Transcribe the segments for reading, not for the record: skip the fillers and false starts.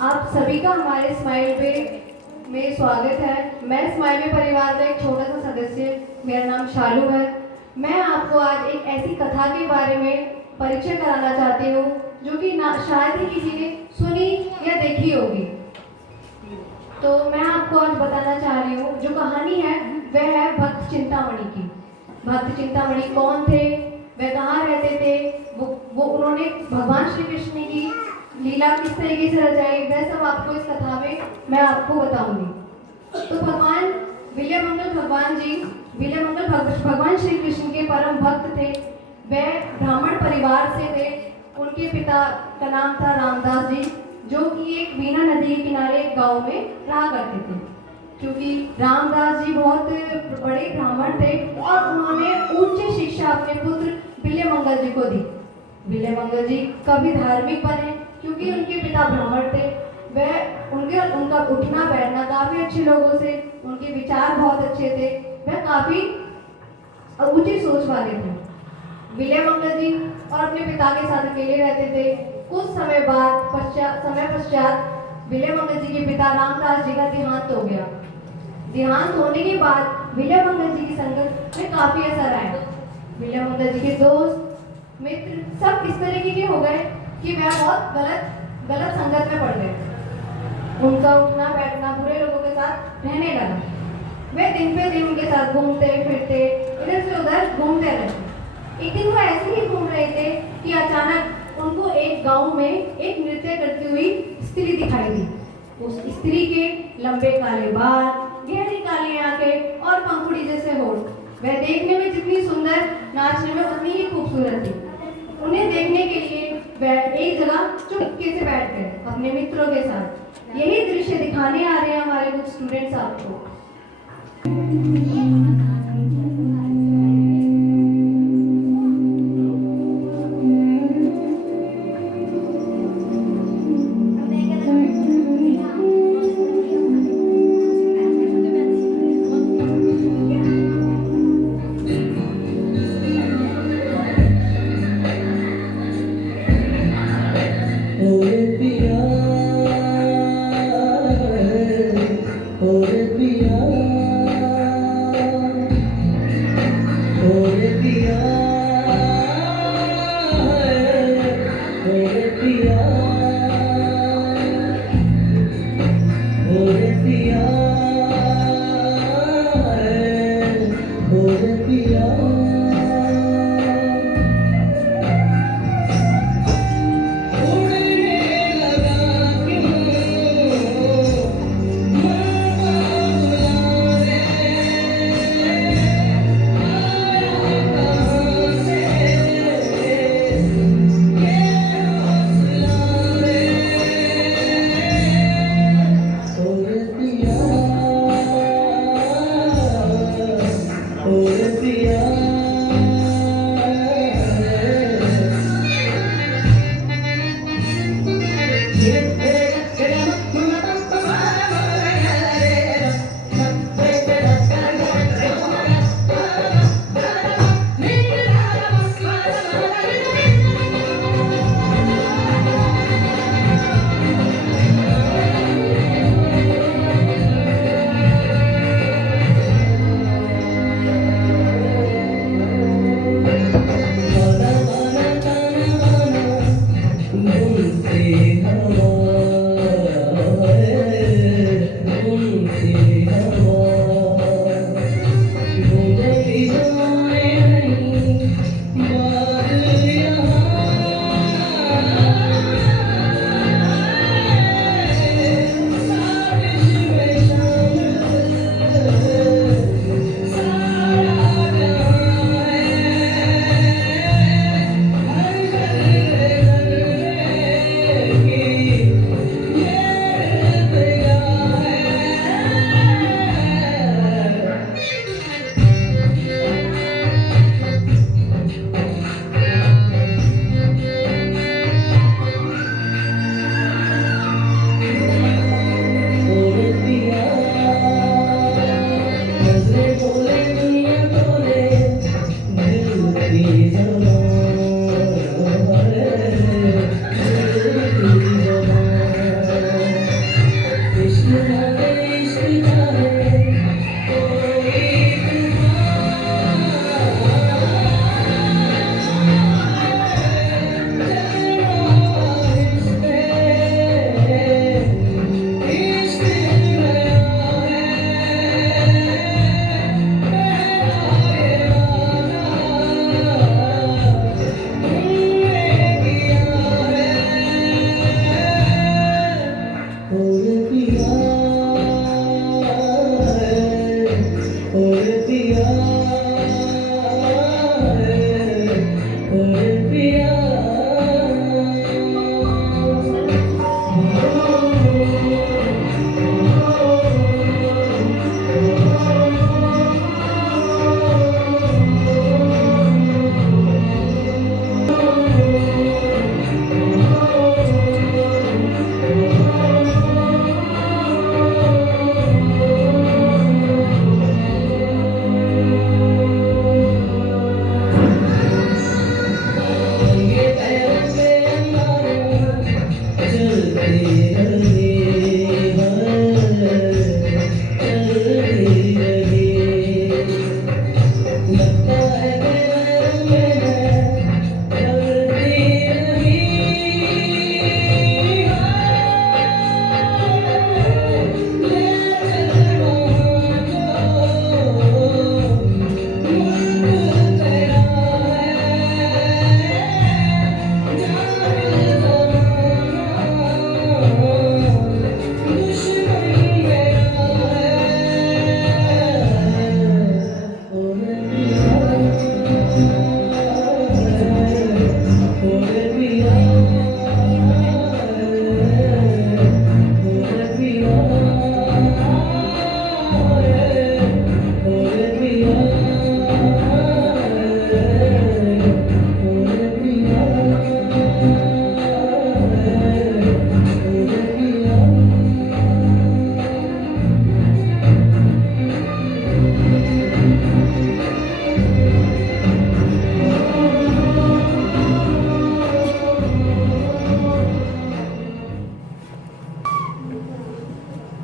आप सभी का हमारे स्माइल पे में स्वागत है। मैं स्माइल पे परिवार का एक छोटा सा सदस्य, मेरा नाम शालू है। मैं आपको आज एक ऐसी कथा के बारे में परिचय कराना चाहती हूँ जो कि ना शायद ही किसी ने सुनी या देखी होगी। तो मैं आपको आज बताना चाह रही हूँ, जो कहानी है वह है भक्त चिंतामणि की। भक्त चिंतामणि कौन थे, वह कहाँ रहते थे, वो उन्होंने भगवान श्री कृष्ण की लीला किस तरीके से रचाई, वह सब आपको इस कथा में मैं आपको बताऊंगी। तो भगवान विल्यमंगल भगवान श्री कृष्ण के परम भक्त थे। वह ब्राह्मण परिवार से थे। उनके पिता का नाम था रामदास जी, जो कि एक वीणा नदी के किनारे एक गांव में रहा करते थे। क्योंकि रामदास जी बहुत बड़े ब्राह्मण थे और उन्होंने उच्च शिक्षा अपने पुत्र विल्यमंगल जी को दी। विल्यमंगल जी कभी धार्मिक बने क्योंकि उनके पिता ब्राह्मण थे। उनका उठना बैठना काफी अच्छे लोगों से, उनके विचार बहुत अच्छे थे, वह काफी ऊंची सोच वाले थे। विल्यमंगल जी और अपने पिता के साथ अकेले रहते थे। कुछ समय पश्चात विल्यमंगल जी के पिता रामदास जी का देहांत हो गया। देहांत होने के बाद विल्यमंगल जी की संगत में काफी असर आया। विल्यमंगल जी के दोस्त मित्र सब इस तरीके के हो गए कि वह बहुत गलत संगत में पड़ गए। उनका उठना बैठना बुरे लोगों के साथ रहने लगा। वे दिन पे दिन उनके साथ घूमते फिरते, इधर से उधर घूमते रहते। एक दिन वो ऐसे ही घूम रहे थे कि अचानक उनको एक गांव में एक नृत्य करती हुई स्त्री दिखाई दी। उस स्त्री के लंबे काले बाल, गहरी काली आंखें और पंखुड़ी जैसे होठ। वह देखने में जितनी सुंदर, नाचने में उतनी ही खूबसूरत थी। उन्हें देखने के लिए वह एक जगह चुपके से बैठ गए अपने मित्रों के साथ। यही दृश्य दिखाने आ रहे हैं हमारे कुछ स्टूडेंट्स आपको।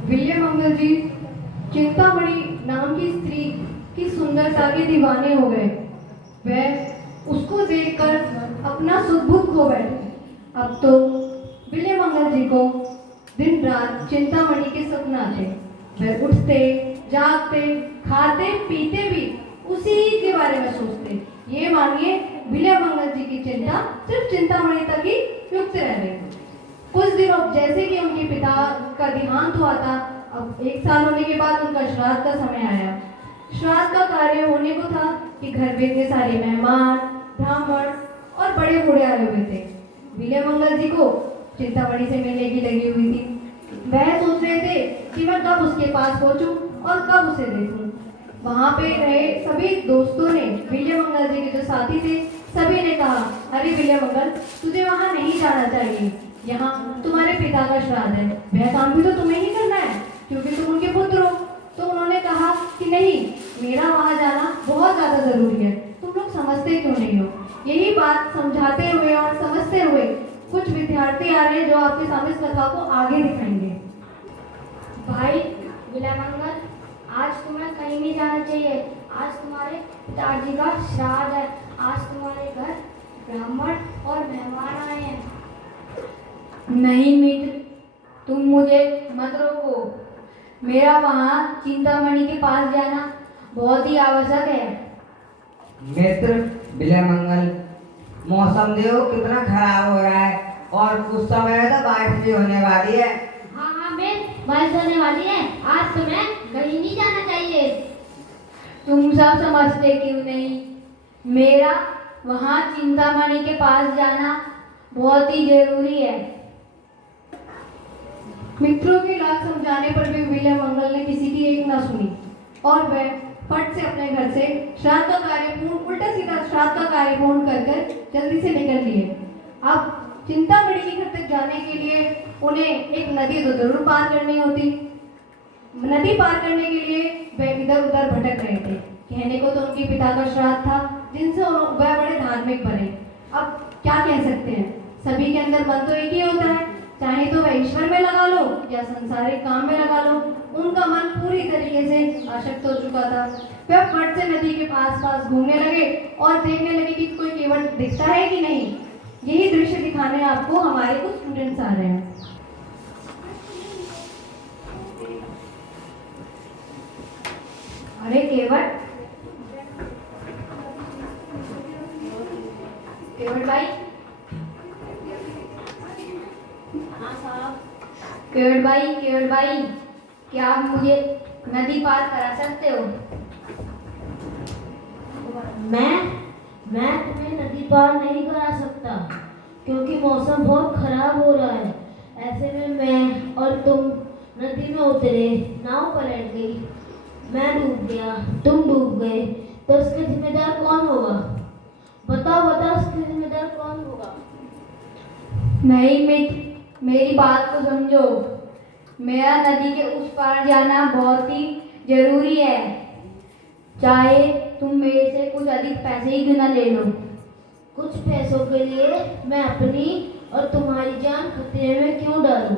विल्य मंगल जी चिंतामणि नाम की स्त्री की सुंदरता के दीवाने हो गए। वह उसको देखकर अपना सुध बुध खो बैठे। अब तो विल्य मंगल जी को दिन रात चिंतामणि के सपने आते। वह उठते जागते खाते पीते भी उसी के बारे में सोचते। ये मानिए विल्य मंगल जी की चिंता सिर्फ चिंतामणि तक ही युक्त रह गई। कुछ दिनों जैसे कि उनके पिता का देहांत हुआ था, अब 1 साल होने के बाद उनका श्राद्ध का समय आया। श्राद्ध का कार्य होने को था कि घर पे इतने सारे मेहमान, ब्राह्मण और बड़े बूढ़े आए हुए थे। विल्य मंगल जी को चिंतामणि से मिलने की लगी हुई थी। वह सोच रहे थे कि मैं कब उसके पास पहुंचूं और कब उसे देखूं। वहां पे रहे सभी दोस्तों ने, विल्य मंगल जी के जो साथी थे, सभी ने कहा, अरे विल्य मंगल, तुझे वहां नहीं जाना चाहिए। यहाँ तुम्हारे पिता का श्राद्ध है, वह काम भी तो तुम्हें ही करना है क्योंकि तुम उनके पुत्र हो। तो उन्होंने कहा कि नहीं, मेरा वहां जाना बहुत ज्यादा जरूरी है, तुम लोग समझते क्यों नहीं हो। यही बात समझाते हुए और समझते हुए कुछ विद्यार्थी आ रहे हैं जो आपके सामने इस कथा को आगे दिखाएंगे। भाई विल्य मंगल, आज तुम्हें कहीं नहीं जाना चाहिए। आज तुम्हारे पिताजी का श्राद्ध है। आज तुम्हारे घर ब्राह्मण और मेहमान आए हैं। नहीं मित्र, तुम मुझे मत रोको। मेरा वहाँ चिंतामणि के पास जाना बहुत ही आवश्यक है। मित्र विल्य मंगल, मौसम देखो कितना खराब हो रहा है और कुछ समय में तो बारिश भी होने वाली है। हाँ मित्र, बारिश होने वाली है। आज तुम्हें कहीं नहीं जाना चाहिए। तुम सब समझते क्यों नहीं? मेरा वहाँ चिंतामणि के पास जाना बहुत ही जरूरी है। मित्रों की लाख समझाने पर भी विल्य मंगल ने किसी की एक न सुनी और वह फट से अपने घर से श्राद्ध का कार्य पूर्ण, उल्टा सीधा श्राद्ध का कार्य पूर्ण कर जल्दी से निकल लिए। अब चिंतामणि के घर तक जाने के लिए उन्हें एक नदी तो जरूर पार करनी होती। नदी पार करने के लिए वह इधर उधर भटक रहे थे। कहने को तो उनके पिता का श्राद्ध था जिनसे वह बड़े धार्मिक बने। अब क्या कह सकते हैं, सभी के अंदर मन तो एक ही होता है, चाहे तो वह ईश्वर में लगा लो या संसारिक काम में लगा लो। उनका मन पूरी तरीके से आसक्त हो चुका था। वह फट से नदी के पास घूमने लगे और देखने लगे कि कोई केवल दिखता है कि नहीं। यही दृश्य दिखाने आपको हमारे कुछ स्टूडेंट्स आ रहे हैं। अरे केवल भाई, केवल भाई, क्या आप मुझे नदी पार करा सकते हो? मैं तुम्हें नदी पार नहीं करा सकता क्योंकि मौसम बहुत खराब हो रहा है। ऐसे में मैं और तुम नदी में उतरे, नाव पलट गई, मैं डूब गया, तुम डूब गए, तो इसके जिम्मेदार कौन होगा? बताओ इसके जिम्मेदार कौन होगा? नहीं मित्र, मेरी बात को समझो। मेरा नदी के उस पार जाना बहुत ही जरूरी है, चाहे तुम मेरे से कुछ अधिक पैसे ही क्यों ना ले लो। कुछ पैसों के लिए मैं अपनी और तुम्हारी जान खतरे में क्यों डालूं?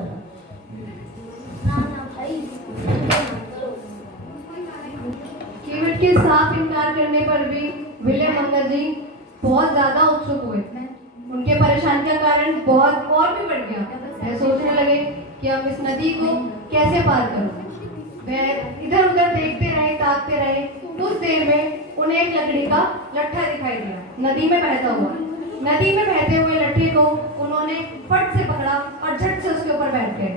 पार करने पर भी विलियम मंगल जी बहुत ज़्यादा उत्सुक हुए। उनके परेशानी का कारण बहुत और भी बढ़ गया। वह सोचने लगे कि अब इस नदी को कैसे पार करूं। वह इधर उधर देखते रहे, ताकते रहे। कुछ देर में उन्हें एक लकड़ी का लट्ठा दिखाई दिया, नदी में बहता हुआ। नदी में बहते हुए लट्ठे को उन्होंने फट से पकड़ा और झट से उसके ऊपर बैठ गए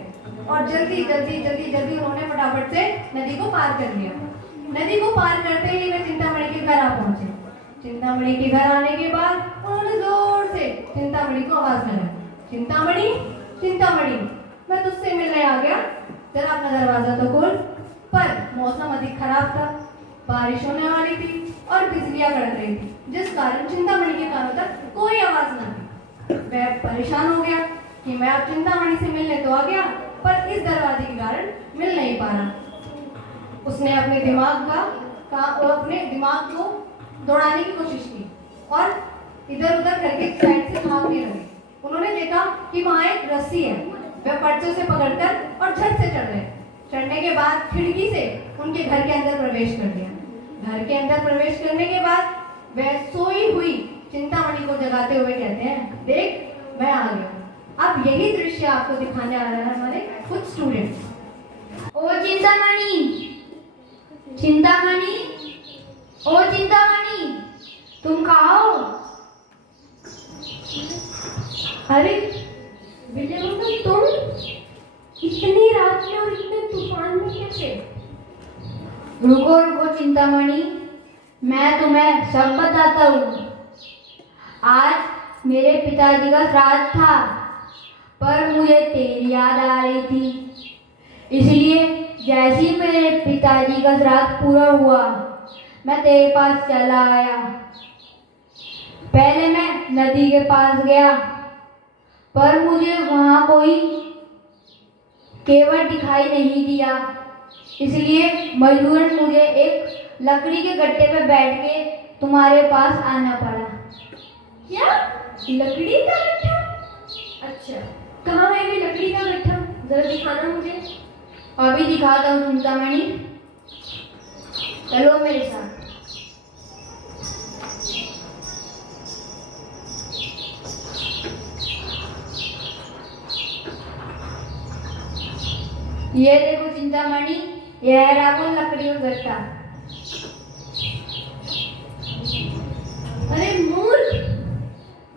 और जल्दी जल्दी जल्दी जल्दी उन्होंने फटाफट से नदी को पार कर लिया। नदी को पार करते ही वे चिंतामणि के घर आ पहुंचे। चिंतामणि के घर आने के बाद उन्होंने जोर से चिंतामणि को आवाज लगाई, चिंतामणि, चिंतामणि, मैं तुझसे मिलने आ गया, जरा अपना दरवाजा तो खोल। पर मौसम अधिक खराब था, बारिश होने वाली थी और बिजलियां कड़क रही थी, जिस कारण चिंतामणि के कानों तक कोई आवाज न थी। वह परेशान हो गया कि मैं अब चिंतामणि से मिलने तो आ गया, पर इस दरवाजे के कारण मिल नहीं पा रहा। उसने अपने दिमाग को दौड़ाने की कोशिश की और इधर उधर करके साइड से भागने लगे। उन्होंने देखा कि वहाँ एक रस्सी है। वह पर्चे से पकड़कर और झट से चढ़ गए। चढ़ने के बाद खिड़की से उनके घर के अंदर प्रवेश कर दिया। घर के अंदर प्रवेश करने के बाद वह सोई हुई चिंतामणि को जगाते हुए कहते हैं, देख मैं आ गया। अब यही दृश्य आपको दिखाने आ रहा है हमारे कुछ स्टूडेंट्स। ओ चिंतामणि, चिंतामणि, ओ चिंतामणि, तुम कहाँ हो? अरे विलियम अंकल, तुम इतनी रात में और इतने तूफान में कैसे? रुको रुको चिंतामणि, मैं तुम्हें सब बताता हूँ। आज मेरे पिताजी का श्राद्ध था, पर मुझे तेरी याद आ रही थी, इसलिए जैसे ही मेरे पिताजी का श्राद्ध पूरा हुआ, मैं तेरे पास चला आया। पहले मैं नदी के पास गया, पर मुझे वहाँ कोई केवट दिखाई नहीं दिया, इसलिए मजबूरन मुझे एक लकड़ी के गट्टे पे बैठ के तुम्हारे पास आना पड़ा। क्या? लकड़ी का गट्ठा? अच्छा, कहाँ है ये लकड़ी का गट्ठा? जरा दिखाना मुझे। अभी दिखाता हूँ चिंतामणि, चलो मेरे साथ। ये देखो चिंतामणि, यह रहा वो लकड़ी का गट्टा। अरे मूर्ख,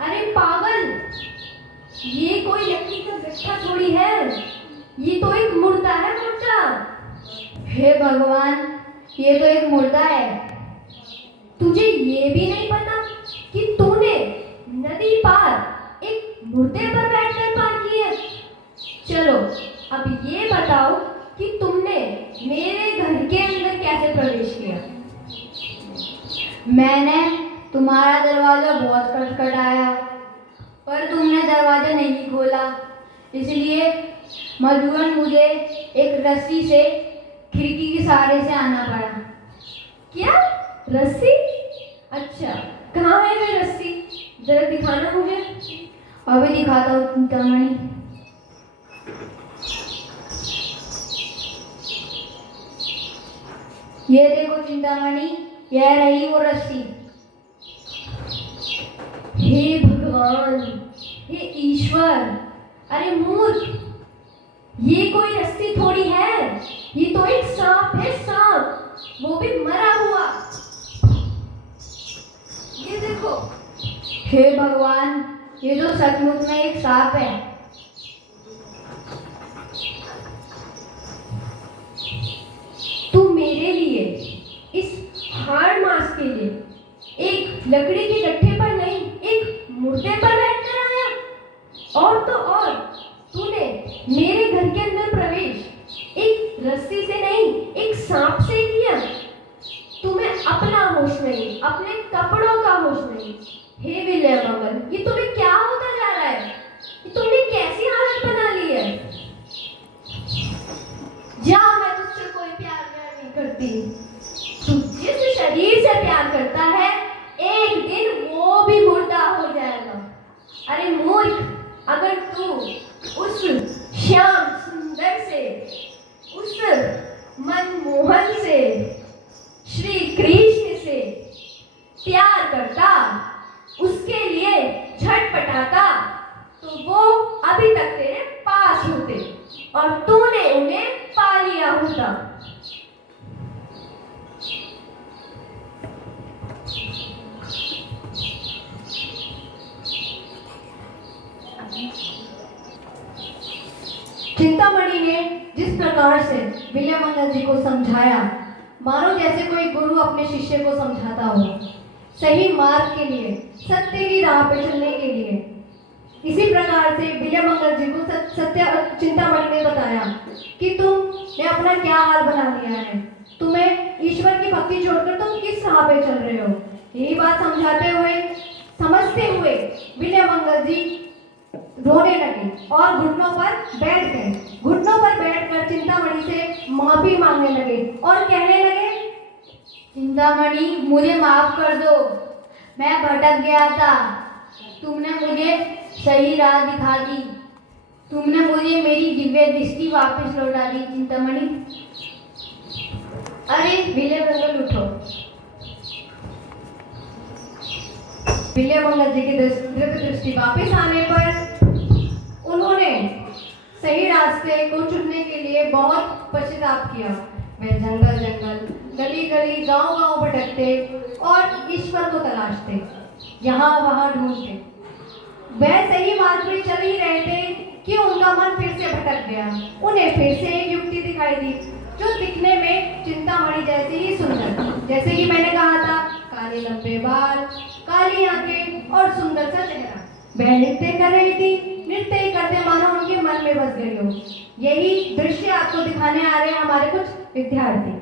अरे पागल, ये कोई लकड़ी का गट्ठा थोड़ी है, ये तो एक मुर्दा है, मुर्दा। हे भगवान, ये तो एक मुर्दा है। तुझे ये भी नहीं पता कि तूने नदी पार एक मुर्दे पर बैठकर पार की है? चलो अब ये बताओ कि तुमने मेरे घर के अंदर कैसे प्रवेश किया? मैंने तुम्हारा दरवाजा बहुत खटखटाया, पर तुमने दरवाजा नहीं खोला, इसलिए मजबूरन मुझे एक रस्सी से खिड़की के सहारे से आना पड़ा। क्या? रस्सी? अच्छा, कहाँ है वो रस्सी? जरा दिखाना मुझे। अभी दिखाता हूँ चिंतामणि। ये देखो चिंतामणि, यह रही वो रस्सी। हे भगवान, हे ईश्वर, अरे मूर्ख, ये कोई रस्सी थोड़ी है, ये तो एक सांप है, सांप, वो भी मरा हुआ। ये देखो। हे भगवान, ये तो सचमुच में एक सांप है। तू मेरे लिए, इस हाड़ मास के लिए एक लकड़ी के गट्ठे पर नहीं, एक मुर्दे पर बैठकर आया। और तो और तूने मेरे घर के अंदर प्रवेश एक रस्सी से नहीं, एक सांप से किया। तुम्हें अपना होश नहीं, अपने कपड़ों का होश नहीं। हे विलियम मंगल, ये तुम्हें क्या होता जा रहा है? ये तुमने कैसी हालत बना ली है? जा, मैं तुझसे कोई प्यार नहीं करती। तू जिस शरीर से प्यार करता है, एक दिन वो भी मुर्दा हो जाएगा। अरे मूर्ख, अगर तू उस श्याम सुंदर से, उस मनमोहन से, श्री कृष्ण से तूने उन्हें पा लिया होता। चिंतामणि ने जिस प्रकार से विल्यमंगल जी को समझाया, मानो जैसे कोई गुरु अपने शिष्य को समझाता हो, सही मार्ग के लिए, सत्य की राह पे चलने के लिए। इसी प्रकार से विल्यमंगल जी को चिंतामणि ने बताया कि तुमने अपना क्या हाल बना लिया है, तुम्हें ईश्वर की भक्ति छोड़कर तुम किस राह पे चल रहे हो। यही बात समझाते हुए, समझते हुए विल्यमंगल जी रोने लगे और घुटनों पर बैठ गए। घुटनों पर बैठकर चिंतामणि से माफी मांगने लगे और कहने लगे, चिंतामणि मुझे माफ कर दो, मैं भटक गया था, तुमने मुझे सही राह दिखा दी, तुमने मुझे मेरी दिव्य दृष्टि वापस लौटा दी। चिंतामणि, अरे विल्यमंगल उठो। विल्यमंगल जी की दिव्य दृष्टि वापस आने पर उन्होंने सही रास्ते को चुनने के लिए बहुत पश्चाताप किया। वे जंगल जंगल, गली गली, गांव गांव भटकते और ईश्वर को तलाशते, यहाँ वहाँ ढूंढते। वह सही मार्ग में चल ही रहे थे कि उनका मन फिर से भटक गया। उन्हें फिर से एक युवती दिखाई दी जो दिखने में चिंतामणि जैसी ही सुंदर, जैसे कि मैंने कहा था, काले लंबे बाल, काली आंखें और सुंदर सा चेहरा। वह नृत्य कर रही थी। नृत्य ही करते मानो उनके मन में बस गई हो। यही दृश्य आपको दिखाने आ रहे हैं हमारे कुछ विद्यार्थी।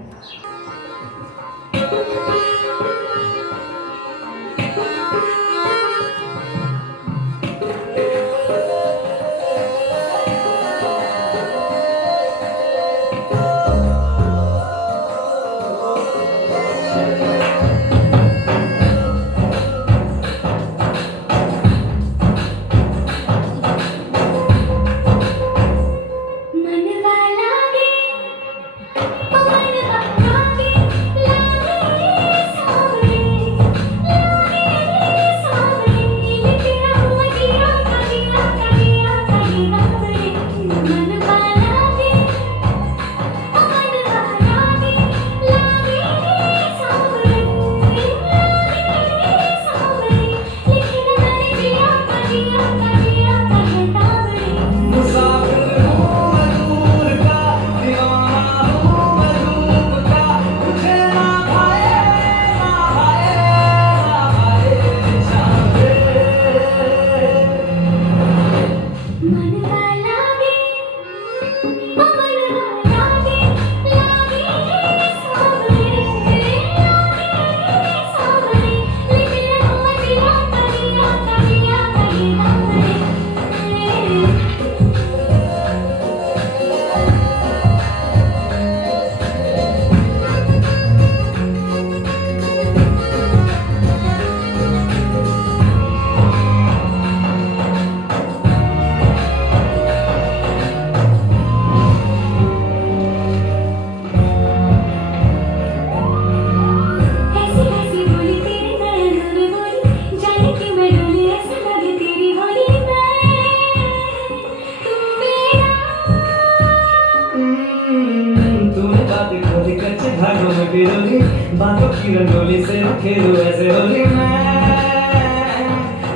बातों की रंगोली से खेलो ऐसे होली में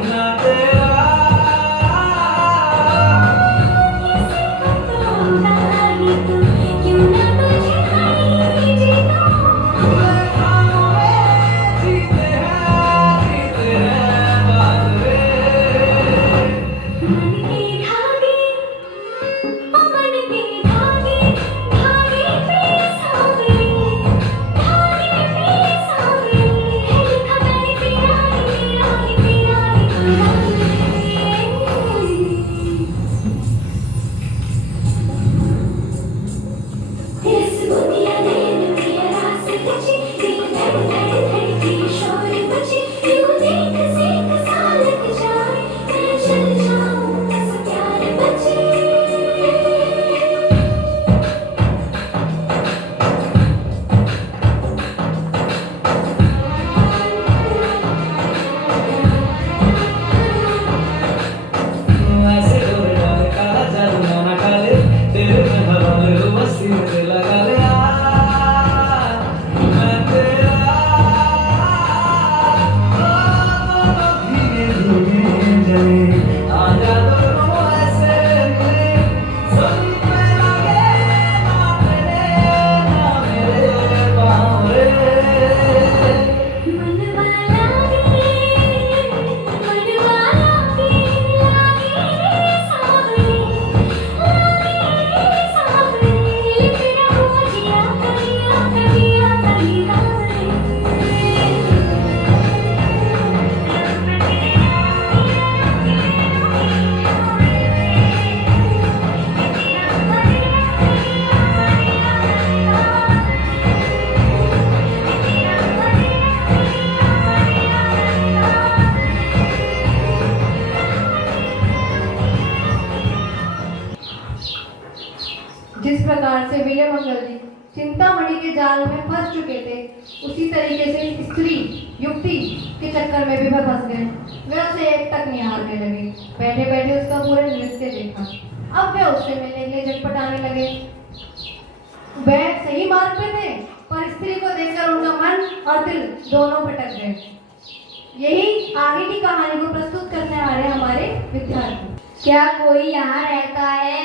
ना तेरा क्यों ना तुझे खाई जीना जीते हैं बात रे मन की धागे मन की धागे धागे पे सावरे धागे पे सावरे है लिखा मैंने तेरा दिल वसीले लगा लिया मैं तेरा भीगे भीगे जले आजा दोनों ऐसे मिले जमीन पे लगे ना तेरे ना मेरे पाँव रे मनवाला के लागे सावरे तेरा हो जिया करिया करिया करिया जिस प्रकार से विजय मंगल जी चिंतामणि के जाल में फंस चुके थे, उसी तरीके से स्त्री युक्ति के चक्कर में भी वह फंस गए। वे उसे एक टक निहारने लगे, बैठे बैठे उसका पूरा नृत्य देखा। अब वे उससे मिलने के लिए झटपटाने लगे। वह सही मार्ग पे थे, पर स्त्री को देखकर उनका मन और दिल दोनों भटक गए। यही आगे की कहानी को प्रस्तुत करने आ रहे हैं हमारे विद्यार्थी। क्या कोई यहाँ रहता है?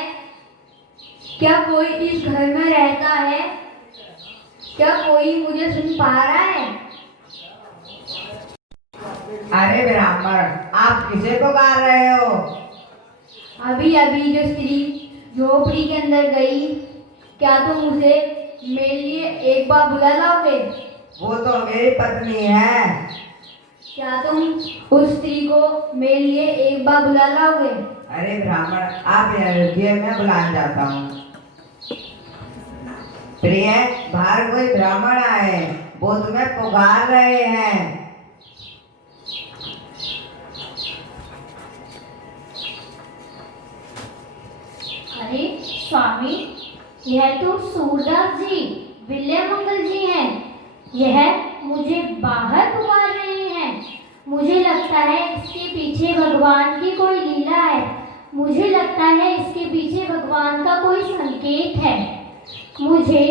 क्या कोई इस घर में रहता है? क्या कोई मुझे सुन पा रहा है? अरे ब्राह्मण, आप किसे पुकार रहे हो? अभी अभी जो स्त्री झोपड़ी के अंदर गई, क्या तुम उसे मेरे लिए एक बार बुला लाओगे? वो तो मेरी पत्नी है। क्या तुम उस स्त्री को मेरे लिए एक बार बुला लाओगे? अरे ब्राह्मण, आप यहाँ रुकिए, मैं बुलाने जाता हूँ। प्रिय, बाहर कोई ब्राह्मण आए, वो तुम्हें पुकार रहे हैं। अरे स्वामी, यह तो सूरदास जी विल्य मंगल जी हैं। यह मुझे बाहर पुकार रहे हैं। मुझे लगता है इसके पीछे भगवान की कोई लीला है। मुझे लगता है इसके पीछे भगवान का कोई संकेत है। मुझे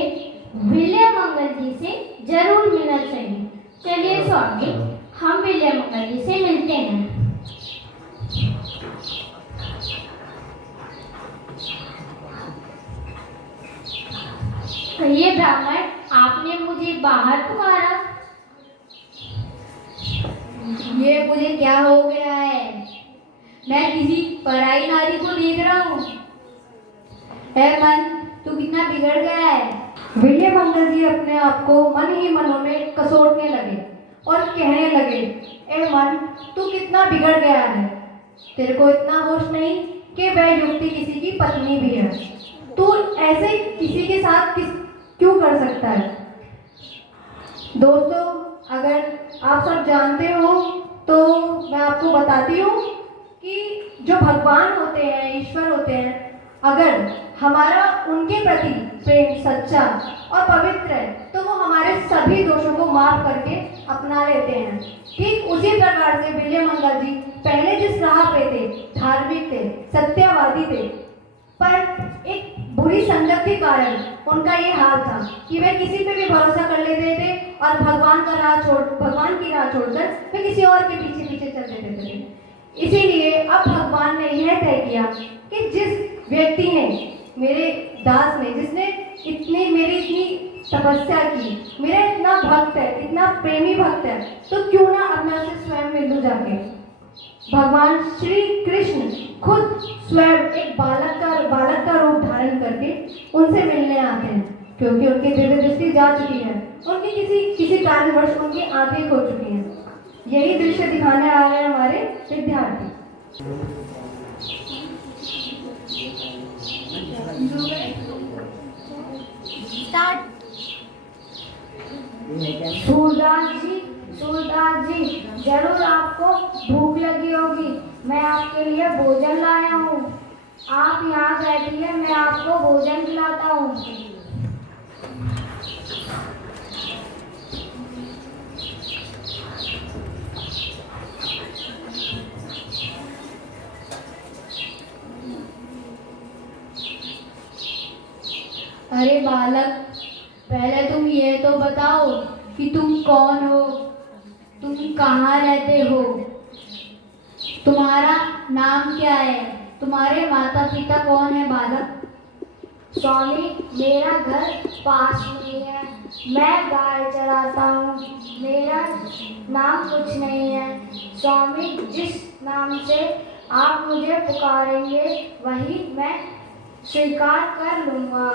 विल्य मंगल जी से जरूर मिलना चाहिए। चलिए स्वामी, हम विल्य मंगल जी से मिलते हैं। कहिए ब्राह्मण, आपने मुझे बाहर पुकारा। ये मुझे क्या हो गया है? मैं किसी पराई नारी को देख रहा हूँ। है मन, तू कितना बिगड़ गया है। विजय मंगल जी अपने आप को मन ही मनों में कसोटने लगे और कहने लगे, ए मन, तू कितना बिगड़ गया है। तेरे को इतना होश नहीं कि वह युवती किसी की पत्नी भी है। तू ऐसे किसी के साथ क्यों कर सकता है। दोस्तों, अगर आप सब जानते हो तो मैं आपको बताती हूँ कि जो भगवान होते हैं, ईश्वर होते हैं, अगर हमारा उनके प्रति प्रेम सच्चा और पवित्र है तो वो हमारे सभी दोषों को माफ करके अपना लेते हैं। ठीक उसी प्रकार से विजय मंगल जी पहले जिस राह पे थे, धार्मिक थे, सत्यवादी थे, पर एक बुरी संगत के कारण उनका ये हाल था कि वे किसी पे भी भरोसा कर लेते थे और भगवान की राह छोड़कर वे किसी और के पीछे पीछे चल देते थे। इसीलिए अब भगवान ने यह तय किया कि जिस व्यक्ति ने, मेरे दास ने, जिसने मेरी इतनी तपस्या की, मेरा इतना भक्त है, इतना प्रेमी भक्त है, तो क्यों ना अब मैं उसे स्वयं मिलूं जाके। भगवान श्री कृष्ण खुद स्वयं एक बालक का रूप धारण करके उनसे मिलने आते हैं, क्योंकि उनकी दिव्य दृष्टि जा चुकी है, उनकी किसी कारणवश उनकी आंखें खो चुकी हैं। यही दृश्य दिखाने आ रहे हैं हमारे विद्यार्थी। सूरदास जी, जरूर आपको भूख लगी होगी। मैं आपके लिए भोजन लाया हूँ। आप यहाँ बैठिए, मैं आपको भोजन खिलाता हूँ। अरे बालक, पहले तुम ये तो बताओ कि तुम कौन हो, तुम कहाँ रहते हो, तुम्हारा नाम क्या है, तुम्हारे माता पिता कौन है बालक? स्वामी, मेरा घर पास में है, मैं गाय चराता हूँ, मेरा नाम कुछ नहीं है। स्वामी, जिस नाम से आप मुझे पुकारेंगे वही मैं स्वीकार कर लूँगा।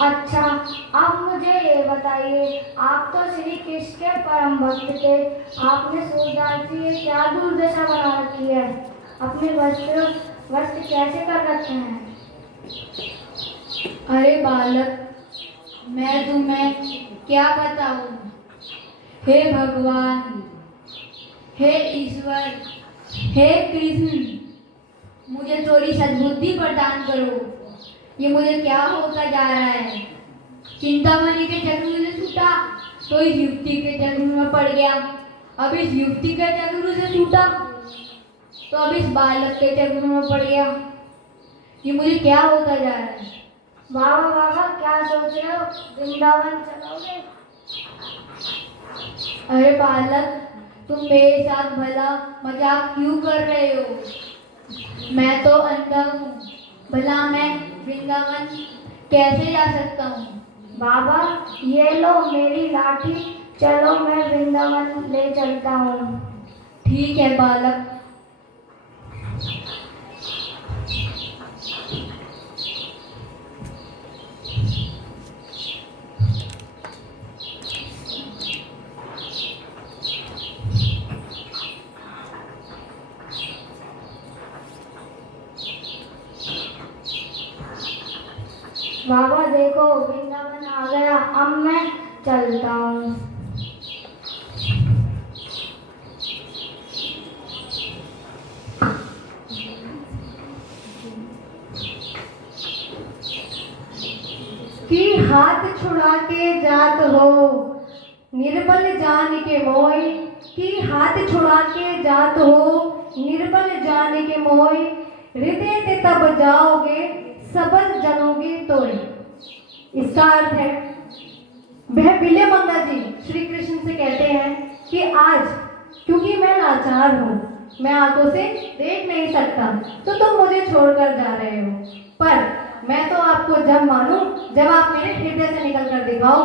अच्छा, अब मुझे ये बताइए, आप तो श्री कृष्ण के परम भक्त थे, आपने सूरदास की ये क्या दुर्दशा बना रखी है? अपने वस्त्र कैसे कर रखे हैं? अरे बालक, मैं तुम्हें क्या बताऊं? हे भगवान, हे ईश्वर, हे कृष्ण, मुझे थोड़ी सद्बुद्धि प्रदान करो। ये मुझे क्या होता जा रहा है? चिंतामणि के चक्र से छूटा तो इस युवती के चक्र में पड़ गया, अब इस युवती के चक्र से छूटा तो अब इस बालक के चक्र में पड़ गया। ये मुझे क्या होता जा रहा है? बाबा बाबा, क्या सोच रहे हो? वृंदावन चलोगे? अरे बालक, तुम मेरे साथ भला मजाक क्यों कर रहे हो? मैं तो अंधा हूँ, भला मैं वृंदावन कैसे जा सकता हूँ? बाबा, ये लो मेरी लाठी, चलो मैं वृंदावन ले चलता हूँ। ठीक है बालक। बाबा देखो, वृंदावन आ गया, अब मैं चलता हूँ। कि हाथ छुड़ा के जात हो निर्बल जान के मोय, कि हाथ छुड़ा के जात हो निर्बल जान के मोय, हृदय ते तब जाओगे सबद जनोगे तोय। इसका अर्थ है, वह विल्य मंगल जी श्री कृष्ण से कहते हैं कि आज क्योंकि मैं लाचार हूँ, मैं आंखों से देख नहीं सकता, तो तुम मुझे छोड़कर जा रहे हो, पर मैं तो आपको जब मानूं, जब आप मेरे हृदय से निकल कर दिखाओ,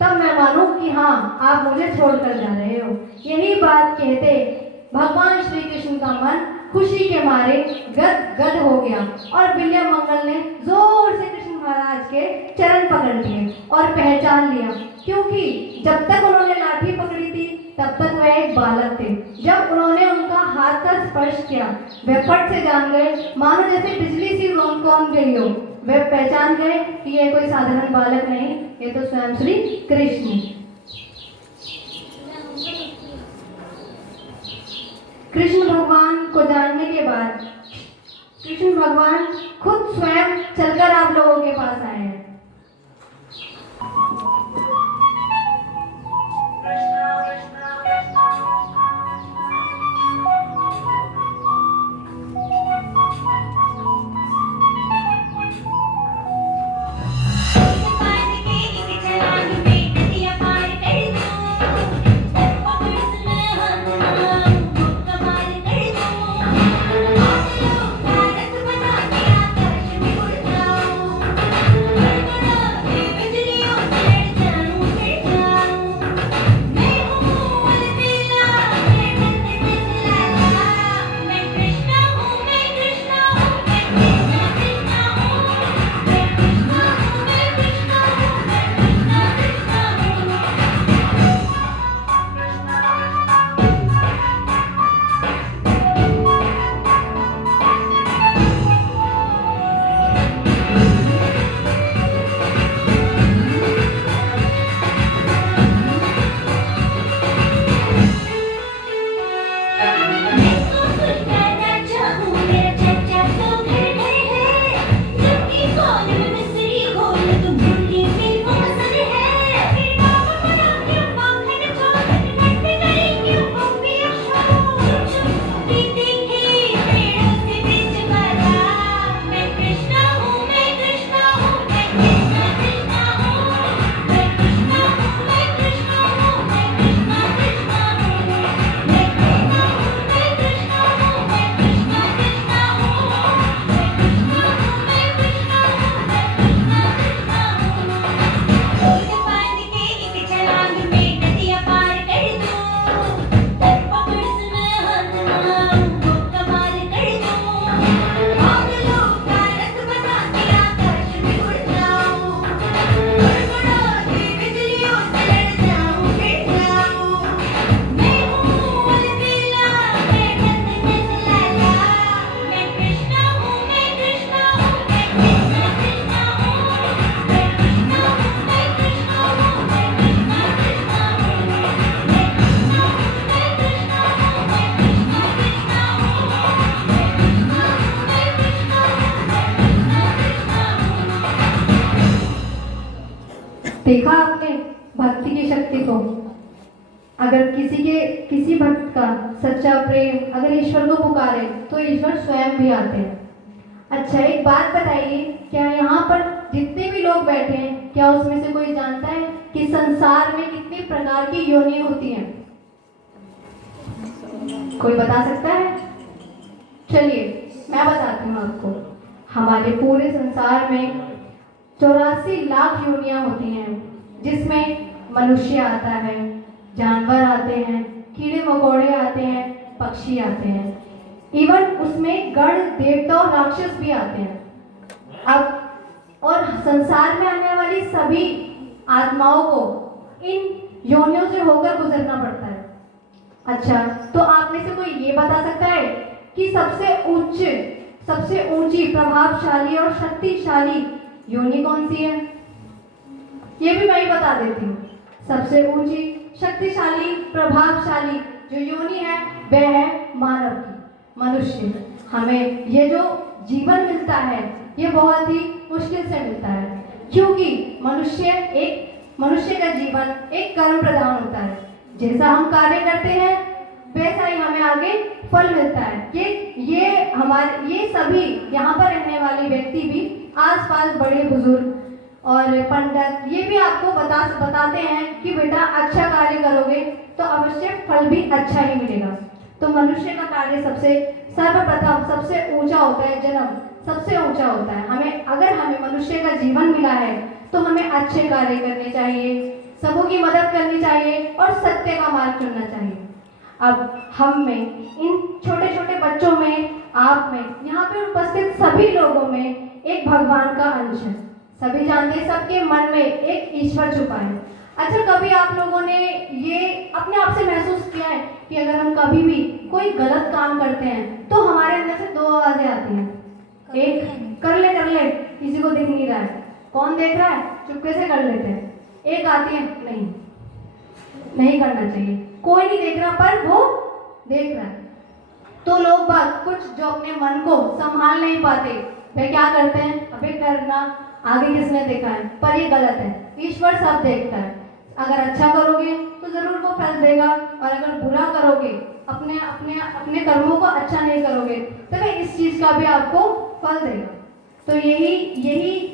तब मैं मानूं कि हाँ, आप मुझे छोड़कर जा रहे हो। यही बात कहते भगवान श्री कृष्ण का मन खुशी के मारे गद गद हो गया और विल्य मंगल ने जोर से कृष्ण महाराज के चरण पकड़ लिए और पहचान लिया, क्योंकि जब तक उन्होंने लाठी पकड़ी थी तब तक वह एक बालक थे। जब उन्होंने उनका हाथ का स्पर्श किया, वे फट से जान गए, मानो जैसे बिजली सी कौन गई हो। वे पहचान गए कि यह कोई साधारण बालक नहीं, ये तो स्वयं श्री कृष्ण। कृष्ण भगवान को जानने के बाद कृष्ण भगवान खुद स्वयं चलकर आप लोगों के पास आए हैं। Thank you. देखा आपने भक्ति की शक्ति को। अगर किसी भक्त का सच्चा प्रेम अगर ईश्वर को पुकारे तो ईश्वर स्वयं भी आते हैं। अच्छा, एक बात बताइए, क्या यहाँ पर जितने भी लोग बैठे हैं, क्या उसमें से कोई जानता है कि संसार में कितनी प्रकार की योनि होती हैं? कोई बता सकता है? चलिए मैं बताती हूँ आपको। हमारे पूरे संसार में 84 लाख योनियां होती हैं, जिसमें मनुष्य आता है, जानवर आते हैं, कीड़े मकोड़े आते हैं, पक्षी आते हैं, इवन उसमें गण देवता और राक्षस भी आते हैं। अब और संसार में आने वाली सभी आत्माओं को इन योनियों से होकर गुजरना पड़ता है। अच्छा, तो आप में से कोई ये बता सकता है कि सबसे ऊंची प्रभावशाली और शक्तिशाली योनि कौन सी है? ये भी मैं ही बता देती हूँ। सबसे ऊंची, शक्तिशाली, प्रभावशाली जो योनि है वह है मानव की, मनुष्य। हमें ये जो जीवन मिलता है ये बहुत ही मुश्किल से मिलता है, क्योंकि मनुष्य का जीवन एक कर्म प्रधान होता है। जैसा हम कार्य करते हैं वैसा ही हमें आगे फल मिलता है। ये सभी यहाँ पर रहने वाले व्यक्ति भी, आसपास बड़े बुजुर्ग और पंडित, ये भी आपको बताते हैं कि बेटा अच्छा कार्य करोगे तो अवश्य फल भी अच्छा ही मिलेगा। तो मनुष्य का कार्य सर्वप्रथम सबसे ऊंचा होता है, जन्म सबसे ऊंचा होता है। अगर हमें मनुष्य का जीवन मिला है तो हमें अच्छे कार्य करने चाहिए, सबों की मदद करनी चाहिए और सत्य का मार्ग चुनना चाहिए। अब हम में, इन छोटे छोटे बच्चों में, आप में, यहाँ पे उपस्थित सभी लोगों में एक भगवान का अंश है। सभी जानते हैं सबके मन में एक ईश्वर छुपा है। अच्छा, कभी आप लोगों ने ये अपने आप से महसूस किया है कि अगर हम कभी भी कोई गलत काम करते हैं तो हमारे अंदर से दो आवाजें आती हैं? एक, कर ले, किसी को दिख नहीं रहा है, कौन देख रहा है, चुपके से कर लेते हैं। एक आती है, नहीं करना चाहिए, कोई नहीं देख रहा पर वो देख रहा है। तो लोग बात कुछ जो अपने मन को संभाल नहीं पाते, वे क्या करते हैं, अबे करना, आगे किसने देखा है, पर ये गलत है। ईश्वर सब देखता है। अगर अच्छा करोगे तो जरूर वो फल देगा, और अगर बुरा करोगे, अपने कर्मों को अच्छा नहीं करोगे तो वह इस चीज का भी आपको फल देगा। तो यही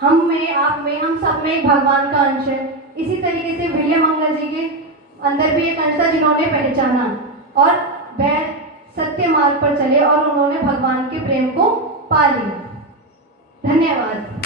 हम में, आप में, हम सब में एक भगवान का अंश है। इसी तरीके से विलियम मंगल जी के अंदर भी एक अंश था जिन्होंने पहचाना और वह सत्य मार्ग पर चले और उन्होंने भगवान के प्रेम को पा लिया। धन्यवाद।